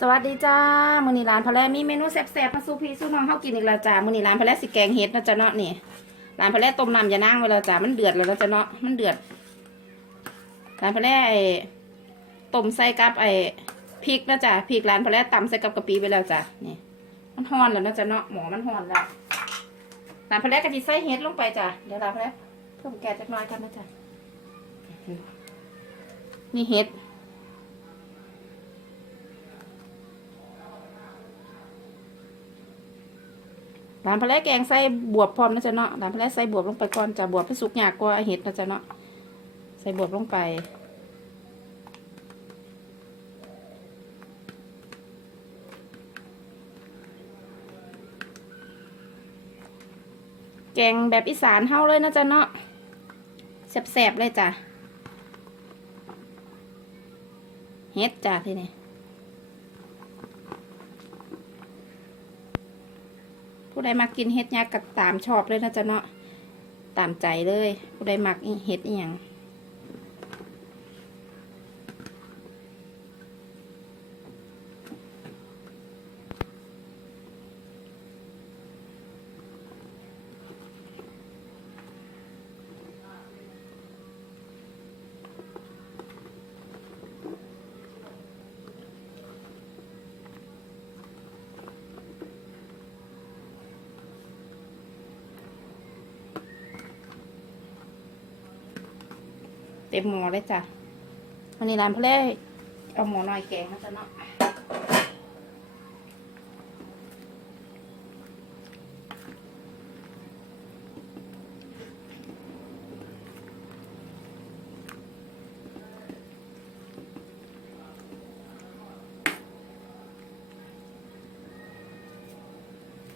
สวัสดีจ้ามือนีร้านพะแลมีเมนูแซ่บๆมาสู่พี่สู่น้องเฮากินอีกแล้วจ้ามือนีร้านพะแลสิแกงเห็ดเนาะจ้ะเนาะนี่ร้านพะแลต้มน้ำยานางไว้แล้วจ้ามันเดือดแล้วเนาะจ้ะเนาะมันเดือดร้านพะแลไอ้ต้มใส่กับไอ้พริกนะจ้ะพริกร้านพะแลตำใส่กับกะปิไปแล้วจ้ะนี่ มันฮ้อนแล้วเนาะจ้ะเนาะหมอมันฮ้อนแล้วร้านพะแลก็สิใส่เห็ดลงไปจ้ะเดี๋ยวร้านพะแลเพิ่มแก๊สจักน่อยกันนะจ้ะนี่เห็ด ร้านพะแลแกงใส่บวบพร้อมนะจ๊ะเนาะร้านพะแลใส่บวบลงไปก่อนจ้ะบวบเพื่อสุกยากกว่าเห็ดนะจ๊ะเนาะใส่บวบลงไป แกงแบบอีสานเฮาเลยนะจ๊ะเนาะแซ่บๆเลยจ้ะเฮ็ดจ้ะทีนี้ ผู้ใดมักกินเห็ดยากษ์ก็ตามชอบเลยนะจ๊ะเนาะตามใจเลยผู้ใดมักเห็ดอีหยังเต็มหม้อเลยจ้ะวันนี้ร้านเพลเอาหม้อน้อยแกงนะจ๊ะเนาะ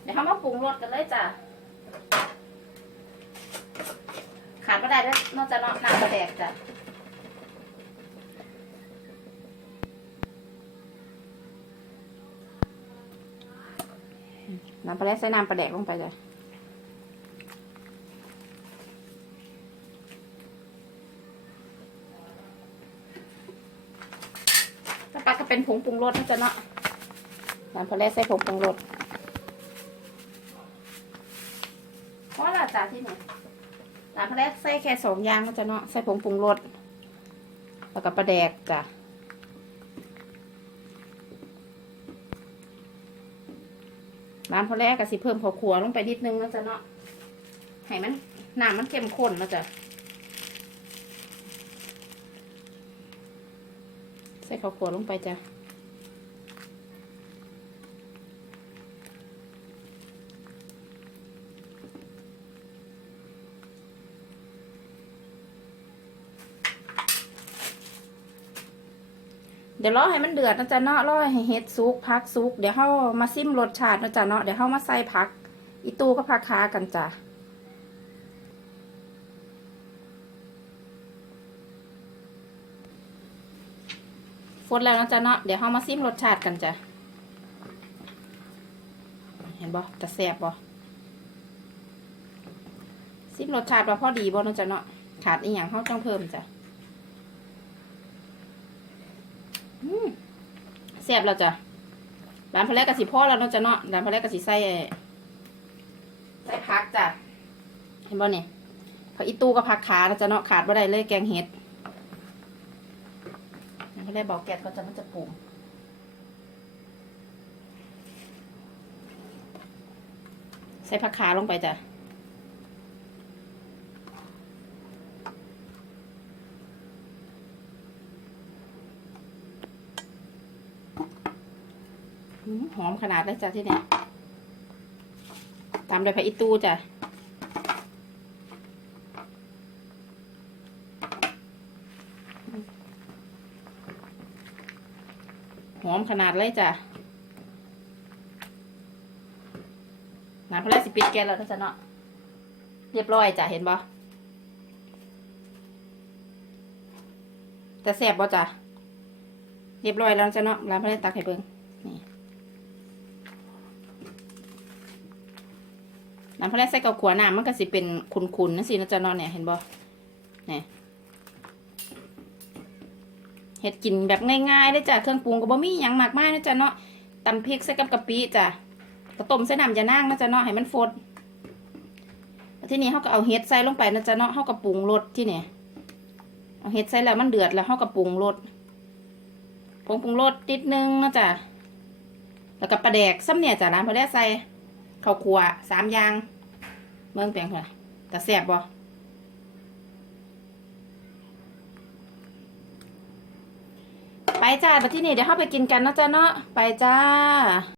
เดี๋ยวเขามาปรุงรสกันเลยจ้ะ ขาดไม่ได้แล้วนอกจากเนาะน้ำกระแดกจ้ะน้ำปลาแดกใส่น้ำปลาแดกลงไปจ้ะต่อไปก็เป็นผงปรุงรสนะจ๊ะเนาะน้ำปลาแดกใส่ผงปรุงรสเพราะละจ้ะที่หนู น้ำปลาแรกใส่แค่สองอย่างก็จะเนาะใส่ผงปรุงรสแล้วก็ปลาแดกจ้ะน้ำพอแรกก็สิเพิ่มข้าวขัวลงไปนิดนึงนะจ๊ะเนาะให้มันน้ำมันเข้มข้นนะจ๊ะใส่ข้าวขัวลงไปจ้ะ เดี๋ยวรอให้มันเดือดนะจ๊ะเนาะรอให้เฮ็ดซุกพักซุก เดี๋ยวเฮามาซิมรสชาตินะจ๊ะเนาะเดี๋ยวเฮามาใส่ผัก อีตูก็ผักคากันจ้ะฟดแล้วนะจ๊ะเนาะเดี๋ยวเฮามาซิมรสชาติกันจ้ะเห็นบ่จะแซ่บบ่ซิมรสชาติว่าพอดีบ่นะจ๊ะเนาะขาดอีหยังเฮาต้องเพิ่มจ้ะ อืมแซ่บแล้วจ้ะร้านพะแลกกะสิพ่อแล้วเนาะจ้ะเนาะร้านพะแลกกะสิใส่ไอ้ใส่ผักจ้ะเห็นบ่เนี่ยผักอีตู้กับผักขานะจ้ะเนาะขาดบ่ได้เลยแกงเห็ดร้านพะแลกบอกแกะก็จะมันจะปรุงใส่ผักขาลงไปจ้ะ หอมขนาดเลยจ้ะที่เนี่ยตามด้วยผักอีตูจ้ะหอมขนาดเลยจ้ะน้ำพะแลสิปิดแกนแล้วนะจ๊ะเนาะเรียบร้อยจ้ะเห็นบ่แต่แสบบ่จ้ะเรียบร้อยแล้วจ้ะเนาะร้านพะแลตักให้เบิ่งน้ำพะแลใส่กับขวน้ำมันก็สิเป็นขุนๆนั่นสินะจ๊ะนาะเนี่ยเห็นบ่เนี่ยเฮ็ดกินแบบง่ายๆเลยจ้ะเครื่องปรุงก็บ่มีหยังมากมายนะจ๊ะเนาะตำพริกใส่กับกะปิจ้ะกระต้มใส่น้ำยานางนะจ๊ะเนาะให้มันฟดที่นี้เฮาก็เอาเห็ดใส่ลงไปนะจ๊ะเนาะเฮาก็ปรุงรสที่นี่เอาเห็ดใส่แล้วมันเดือดแล้วเฮาก็ปรุงรสผงปรุงรสนิดนึงนะจ๊ะแล้วก็ปลาแดกซ้ำเนี่ยจ้ะร้านพอได้ใส่ข้าวคั่วสามอย่าง เมืองเปียงค่ะแต่แสบบ่ไปจ้าไปที่นี่เดี๋ยวเข้าไปกินกันนะจ๊ะเนาะไปจ้า